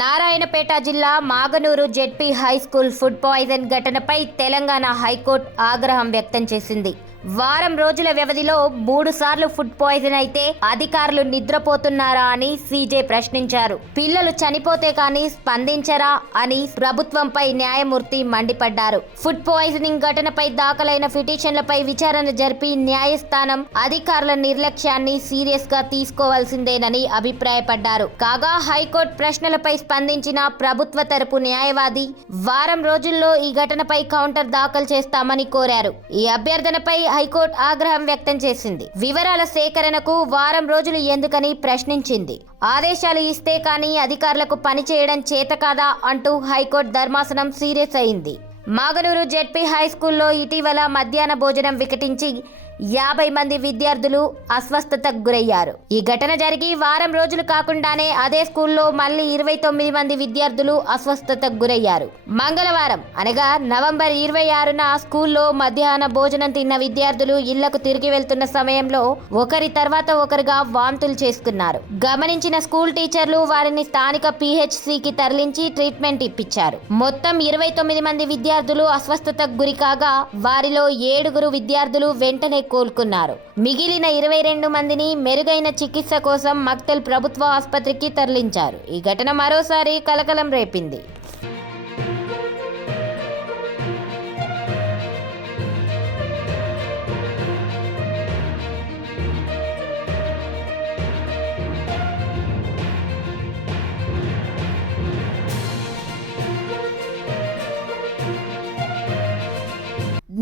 నారాయణపేట జిల్లా Maganur ZP high school food poison ఘటనపై Telangana high court ఆగ్రహం వ్యక్తం చేసింది. వారం రోజుల వ్యవధిలో 3 సార్లు ఫుడ్ పాయిజన్ అయితే అధికారులు నిద్రపోతున్నారా అని సీజే ప్రశ్నించారు. పిల్లలు చనిపోతే కానీ స్పందించరా అని ప్రభుత్వంపై న్యాయమూర్తి మండిపడ్డారు. ఫుడ్ పాయిజనింగ్ ఘటనపై దాఖలైన పిటిషన్లపై విచారణ జరిపి న్యాయస్థానం అధికారుల నిర్లక్ష్యాన్ని సీరియస్ గా తీసుకోవాల్సిందేనని అభిప్రాయపడ్డారు. కాగా హైకోర్టు ప్రశ్నలపై స్పందించిన ప్రభుత్వ తరపు న్యాయవాది వారం రోజుల్లో ఈ ఘటనపై కౌంటర్ దాఖలు చేస్తామని కోరారు. ఈ అభ్యర్థనపై హైకోర్టు ఆగ్రహం వ్యక్తం చేసింది. వివరాల సేకరణకు వారం రోజులు ఎందుకని ప్రశ్నించింది. ఆదేశాలు ఇస్తే కానీ అధికారులకు పనిచేయడం చేత కాదా అంటూ హైకోర్టు ధర్మాసనం సీరియస్ అయింది. మాగనూరు జెడ్పీ హైస్కూల్లో ఇటీవల మధ్యాహ్న భోజనం వికటించి 50 మంది విద్యార్థులు అస్వస్థతకు గురయ్యారు. ఈ ఘటన జరిగి వారం రోజులు కాకుండానే అదే స్కూల్లో మళ్లీ 29 మంది విద్యార్థులు అస్వస్థతకు గురయ్యారు. మంగళవారం అనగా నవంబర్ 26న స్కూల్లో మధ్యాహ్న భోజనం తిన్న విద్యార్థులు ఇళ్లకు తిరిగి వెళ్తున్న సమయంలో ఒకరి తర్వాత ఒకరుగా వాంతులు చేసుకున్నారు. గమనించిన స్కూల్ టీచర్లు వారిని స్థానిక PHCకి తరలించి ట్రీట్మెంట్ ఇప్పించారు. మొత్తం 29 మంది విద్యార్థులు అస్వస్థతకు గురి కాగా వారిలో 7 విద్యార్థులు వెంటనే కోలుకున్నారు. మిగిలిన 22 మందిని మెరుగైన చికిత్స కోసం మక్తల్ ప్రభుత్వ ఆసుపత్రికి తరలించారు. ఈ ఘటన మరోసారి కలకలం రేపింది.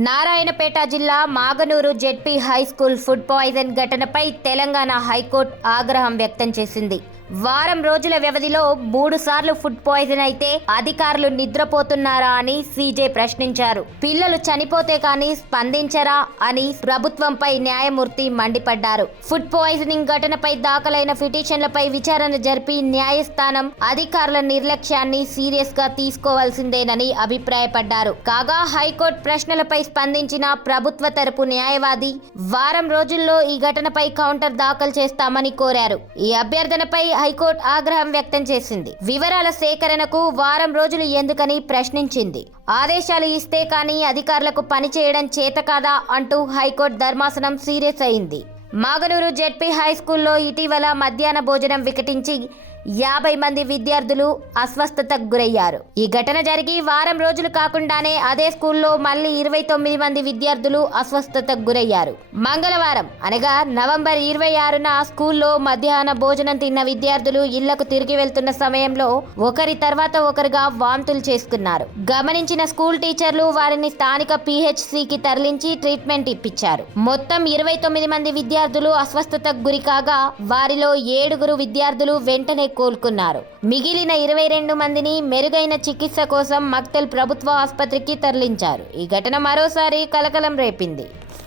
నారాయణపేట జిల్లా Maganur ZP high school food poison ఘటనపై తెలంగాణ హైకోర్టు ఆగ్రహం వ్యక్తం చేసింది. వారం రోజుల వ్యవధిలో 3 సార్లు ఫుడ్ పాయిజన్ అయితే అధికారులు నిద్రపోతున్నారా అని సీజే ప్రశ్నించారు. పిల్లలు చనిపోతే కానీ స్పందించరా అని ప్రభుత్వంపై న్యాయమూర్తి మండిపడ్డారు. ఫుడ్ పాయిజనింగ్ ఘటనపై దాఖలైన పిటిషన్లపై విచారణ జరిపి న్యాయస్థానం అధికారుల నిర్లక్ష్యాన్ని సీరియస్ గా తీసుకోవాల్సిందేనని అభిప్రాయపడ్డారు. కాగా హైకోర్టు ప్రశ్నలపై స్పందించిన ప్రభుత్వ తరపు న్యాయవాది వారం రోజుల్లో ఈ ఘటనపై కౌంటర్ దాఖలు చేస్తామని కోరారు. ఈ అభ్యర్థనపై హైకోర్టు ఆగ్రహం వ్యక్తం చేసింది. వివరాల సేకరణకు వారం రోజులు ఎందుకని ప్రశ్నించింది. ఆదేశాలు ఇస్తే కానీ అధికారులకు పనిచేయడం చేత కాదా అంటూ హైకోర్టు ధర్మాసనం సీరియస్ అయింది. మాగనూరు జెడ్పీ హైస్కూల్లో ఇటీవల మధ్యాహ్న భోజనం వికటించి 50 మంది విద్యార్థులు అస్వస్థతకు గురయ్యారు. ఈ ఘటన జరిగి వారం రోజులు కాకుండానే అదే స్కూల్లో మళ్లీ 29 మంది విద్యార్థులు అస్వస్థతకు గురయ్యారు. మంగళవారం అనగా నవంబర్ 26న స్కూల్లో మధ్యాహ్న భోజనం తిన్న విద్యార్థులు ఇళ్లకు తిరిగి వెళ్తున్న సమయంలో ఒకరి తర్వాత ఒకరుగా వాంతులు చేసుకున్నారు. గమనించిన స్కూల్ టీచర్లు వారిని స్థానిక PHCకి తరలించి ట్రీట్మెంట్ ఇప్పించారు. మొత్తం 29 మంది విద్యార్థులు అస్వస్థతకు గురి కాగా వారిలో 7 విద్యార్థులు వెంటనే కోలుకున్నారు. మిగిలిన 22 మందిని మెరుగైన చికిత్స కోసం మక్తల్ ప్రభుత్వ ఆసుపత్రికి తరలించారు. ఈ ఘటన మరోసారి కలకలం రేపింది.